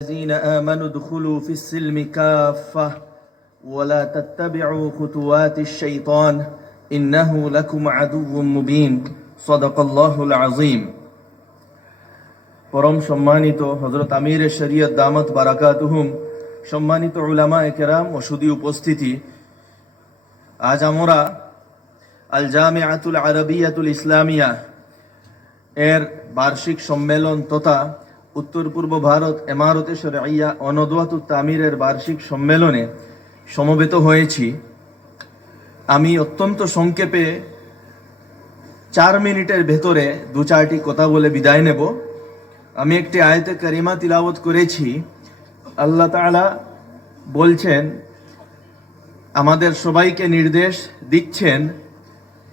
الذين آمنوا ادخلوا في السلم كافة ولا تتبعوا خطوات الشيطان إنه لكم عدو مبين صدق الله العظيم পরম সম্মানিত হযরত আমির শরীয়ত দামত বারাকাতুহুম, সম্মানিত উলামায়ে কেরাম ও সুধী উপস্থিতি, আজ আমরা আল জামিআতুল আরবিয়াতুল ইসলামিয়া এর বার্ষিক সম্মেলন তথা উত্তর পূর্ব ভারত ইমারতে শরঈয়া ও নদওয়াতুত তামিরের বার্ষিক সম্মেলনে সমবেত হয়েছি। আমি অত্যন্ত সংক্ষেপে 4 মিনিটের ভেতরে 2-4টি কথা বলে বিদায় নেব। আমি একটি আয়াতে কারিমা তিলাওয়াত করেছি। আল্লাহ তাআলা বলছেন, আমাদের সবাইকে নির্দেশ দিচ্ছেন,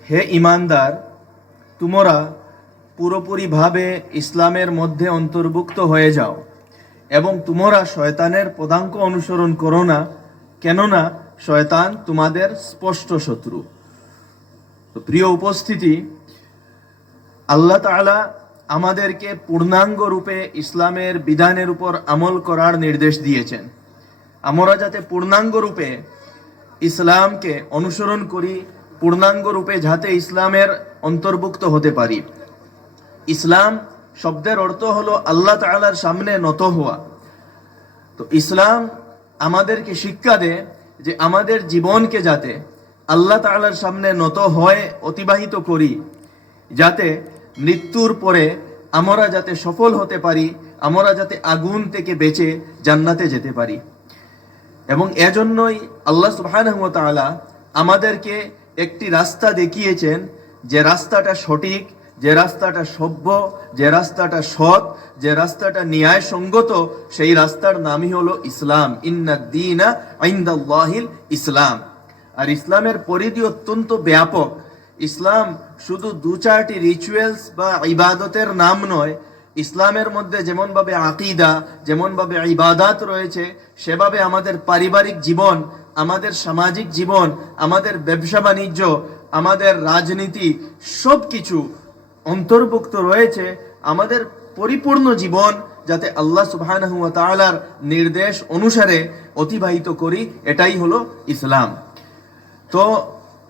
হে ঈমানদার, তোমরা পুরোপুরিভাবে ইসলামের মধ্যে অন্তর্ভুক্ত হয়ে যাও এবং তোমরা শয়তানের পদাঙ্ক অনুসরণ করো না, কেননা শয়তান তোমাদের স্পষ্ট শত্রু। তো প্রিয় উপস্থিতি, আল্লাহ তাআলা আমাদেরকে পূর্ণাঙ্গ রূপে ইসলামের বিধানের উপর আমল করার নির্দেশ দিয়েছেন। আমরা যাতে পূর্ণাঙ্গ রূপে ইসলামকে অনুসরণ করি, পূর্ণাঙ্গ রূপে যাতে ইসলামের অন্তর্ভুক্ত হতে পারি। ইসলাম শব্দের অর্থ হলো আল্লাহ তাআলার সামনে নত হওয়া। তো ইসলাম আমাদেরকে শিক্ষা দেয় যে আমাদের জীবনকে যাতে আল্লাহ তাআলার সামনে নত হয়ে অতিবাহিত করি, যাতে মৃত্যুর পরে আমরা যাতে সফল হতে পারি, আমরা যাতে আগুন থেকে বেঁচে জান্নাতে যেতে পারি। এবং এজন্যই আল্লাহ সুবহানাহু ওয়া তাআলা আমাদেরকে একটি রাস্তা দেখিয়েছেন, যে রাস্তাটা সঠিক, যে রাস্তাটা সভ্য, যে রাস্তাটা সৎ, যে রাস্তাটা ন্যায়সঙ্গত, সেই রাস্তার নামই হলো ইসলাম। ইন্নাদ-দীনা ইনদাল্লাহিল ইসলাম। আর ইসলামের পরিধি অত্যন্ত ব্যাপক। ইসলাম শুধু 2-4টি রিচুয়ালস বা ইবাদতের নাম নয়। ইসলামের মধ্যে যেমনভাবে আকীদা, যেমনভাবে ইবাদাত রয়েছে, সেভাবে আমাদের পারিবারিক জীবন, আমাদের সামাজিক জীবন, আমাদের ব্যবসা বাণিজ্য, আমাদের রাজনীতি, সব কিছু অন্তর্ভুক্ত রয়েছে আমাদের পরিপূর্ণ জীবন যাতে আল্লাহ সুবহানাহু ওয়া তাআলার নির্দেশ অনুসারে অতিবাহিত করি, এটাই হলো ইসলাম। তো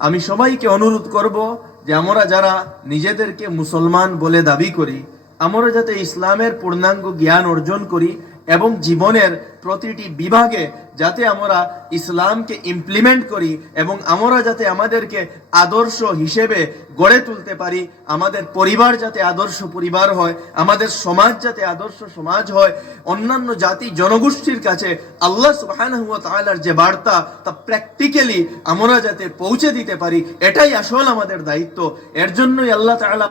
আমি সবাইকে অনুরোধ করব যে আমরা যারা নিজেদেরকে মুসলমান বলে দাবি করি, আমরা যাতে ইসলামের পূর্ণাঙ্গ জ্ঞান অর্জন করি এবং জীবনের প্রতিটি বিভাগে যাতে আমরা ইসলামকে ইমপ্লিমেন্ট করি এবং আমরা যাতে আমাদেরকে আদর্শ হিসেবে গড়ে তুলতে পারি। আমাদের পরিবার যাতে আদর্শ পরিবার হয়, আমাদের সমাজ যাতে আদর্শ সমাজ হয়, অন্যান্য জাতি জনগোষ্ঠীর কাছে আল্লাহ সুবহানাহু ওয়া তাআলার যে বার্তা তা প্র্যাকটিক্যালি আমরা যাতে পৌঁছে দিতে পারি, এটাই আসল আমাদের দায়িত্ব। এর জন্যই আল্লাহ তাআলা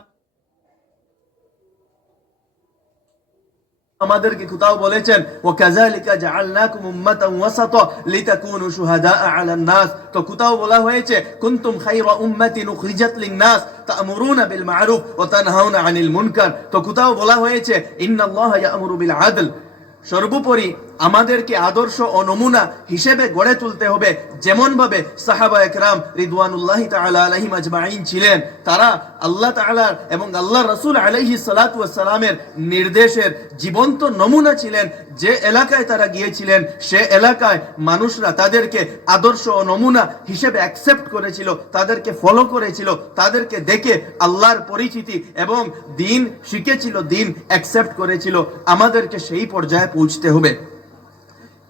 আমাদেরকে কোথাও বলেছেন, ওয়াকাযালিকা জাআলনাকুম উম্মাতান ওয়াসাতা লিতাকুনু শুহাদাআ আলান নাস। তো কোথাও বলা হয়েছে, কুনতুম খায়রা উম্মাতিন উখরিজাত লিন-নাস তা'মুরুনা বিল মা'রুফ ওয়া তানহাউনা আনিল মুনকার। তো কোথাও বলা হয়েছে, ইন্নাল্লাহা ইয়া'মুরু বিল আদল। সর্বোপরি আমাদেরকে আদর্শ ও নমুনা হিসেবে গড়ে তুলতে হবে, যেমন ভাবে সাহাবায়ে কেরাম রিদওয়ানুল্লাহি তাআলা আলাইহিম আজমাইন ছিলেন। তারা আল্লাহ তাআলার এবং আল্লাহর রাসূল আলাইহিস সালাতু ওয়াস সালামের নির্দেশের জীবন্ত নমুনা ছিলেন। যে এলাকায় তারা গিয়েছিলেন, সে এলাকায় মানুষরা তাদেরকে আদর্শ ও নমুনা হিসেবে অ্যাকসেপ্ট করেছিল, তাদেরকে ফলো করেছিল, তাদেরকে দেখে আল্লাহর পরিচিতি এবং দ্বীন শিখেছিল, দ্বীন অ্যাকসেপ্ট করেছিল। আমাদেরকে সেই পর্যায়ে পৌঁছতে হবে।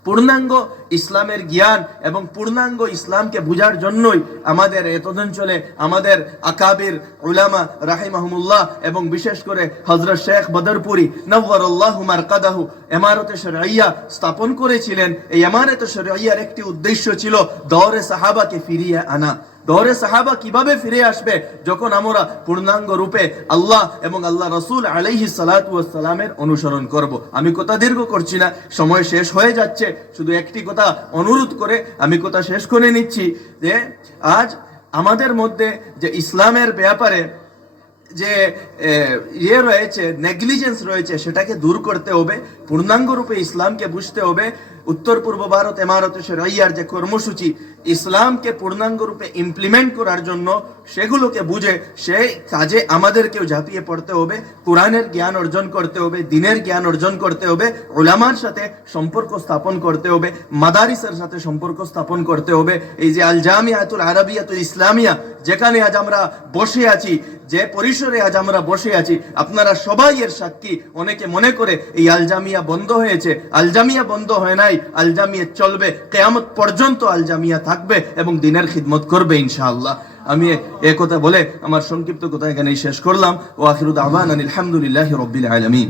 পূর্ণাঙ্গ ইসলামের জ্ঞান এবং পূর্ণাঙ্গ ইসলামকে বুঝার জন্যই আমাদের এতদঞ্চলে আমাদের আকাবির উলামা রাহিমাহুমুল্লাহ এবং বিশেষ করে হযরত শেখ বদরপুরি নওয়ারাল্লাহু মারকাদাহু ইমারতে শরঈয়া স্থাপন করেছিলেন। এই ইমারতে শরঈয়ার একটি উদ্দেশ্য ছিল দৌরে সাহাবাকে ফিরিয়ে আনা। দৌরে সাহাবা কিভাবে ফিরে আসবে? যখন আমরা পূর্ণাঙ্গ রূপে আল্লাহ এবং আল্লাহ রাসূল আলাইহিস সালাতু ওয়াস সালামের অনুসরণ করব। আমি কথা দীর্ঘ করছি না, সময় শেষ হয়ে যাচ্ছে। শুধু একটি কথা অনুরোধ করে আমি কথা শেষ করে নিচ্ছি, যে আজ আমাদের মধ্যে যে ইসলামের ব্যাপারে যে ইয়ে রয়েছে, নেগলিজেন্স রয়েছে, সেটাকে দূর করতে হবে। পূর্ণাঙ্গ রূপে ইসলামকে বুঝতে হবে। উত্তর পূর্ব ভারত ইমারত শরঈয়ার যে কর্মসূচি, ইসলামকে পূর্ণাঙ্গ রূপে ইমপ্লিমেন্ট করার জন্য সেগুলোকে বুঝে সেই কাজে আমাদেরকেও ঝাঁপিয়ে পড়তে হবে। কোরআনের জ্ঞান অর্জন করতে হবে, দ্বীনের জ্ঞান অর্জন করতে হবে, উলামার সাথে সম্পর্ক স্থাপন করতে হবে, মাদারিসের সাথে সম্পর্ক স্থাপন করতে হবে। এই যে আল জামিয়াতুল আরাবিয়াতুল ইসলামিয়া, যেখানে আজ আমরা বসে আছি, যে পরিসরে আজ আমরা বসে আছি, আপনারা সবাই এর সাক্ষী। অনেকে মনে করে এই আল জামিয়া বন্ধ হয়েছে। আল জামিয়া বন্ধ হয় নাই, আল জামিয়া চলবে, কিয়ামত পর্যন্ত আল জামিয়া থাকবে এবং দ্বীনের খিদমত করবে ইনশাআল্লাহ। আমি এই কথা বলে আমার সংক্ষিপ্ত কথা এখানেই শেষ করলাম। ওয়া আখিরু দাওয়ানা আলহামদুলিল্লাহি রাব্বিল আলামিন।